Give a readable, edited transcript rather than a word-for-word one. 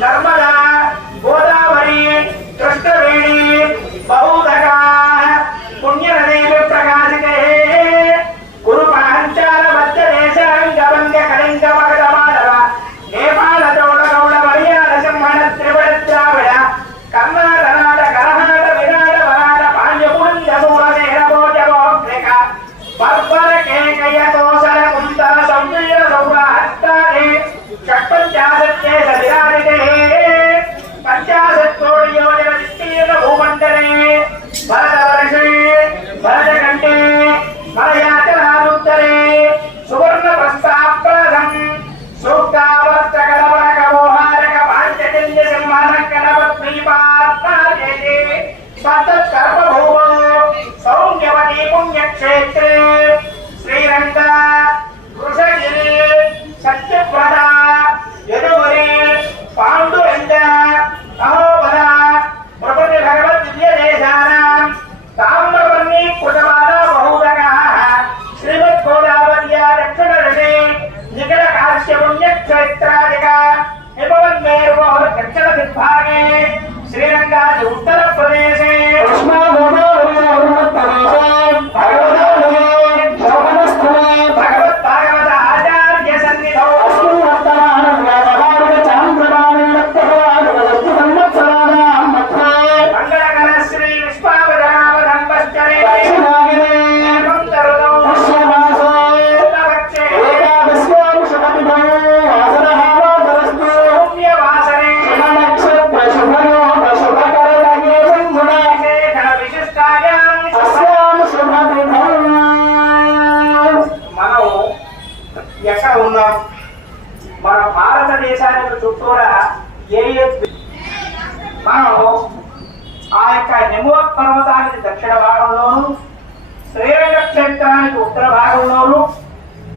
नर्मदा गोदावरी कृष्णवेणी बहुधगा पुण्यनदी प्रकाशिते गुरु पांचाल मध्य देशांगभंग कलिंग मगध माधव नेपाल चौड़ गौड़ मलयाल सिंहण त्रिपुर द्राविड कर्नाटक करहाट विराट वराट पांड्यपुंज मूलसेन भोजमोग्निक बर्बर केकय कोसर कुंतल संवीर सौराष्ट्रादि षट्पञ्चाशत्ये विराजिते पंचाशत्कोटियोजन विस्तीर्ण भूमण्डले भरतवर्षे भरतखण्डे मलयाचलानुत्तरे सुवर्णप्रस्थाप्रदं सूक्तावर्तकलवनकमोहारक पाञ्चजन्य सिंहासनकनपद्वीपात्मादेशे सतत्कर्मभूमौ सौम्यवती पुण्यक्षेत्रे श्रीरङ्ग वृषगिरि सत्यव्रता यदुवरी पाण्डुरङ्ग अहोबल प्रभृति भगवत् दिव्यदेशानां ताम्रवर्णी कुटवाला बहुधगाः श्रीमद्गोदावर्या दक्षिणदिशि निकटकाश्य पुण्यक्षेत्रादिका हिमवन्मेरुः दक्षिणदिग्भागे श्रीरङ्गादि उत्तरप्रदेशे మన భారతదేశానికి చుట్టూరా మనం ఆ యొక్క హిమవత్ పర్వతానికి దక్షిణ భాగంలోను శ్రీరంగ క్షేత్రానికి ఉత్తర భాగంలోను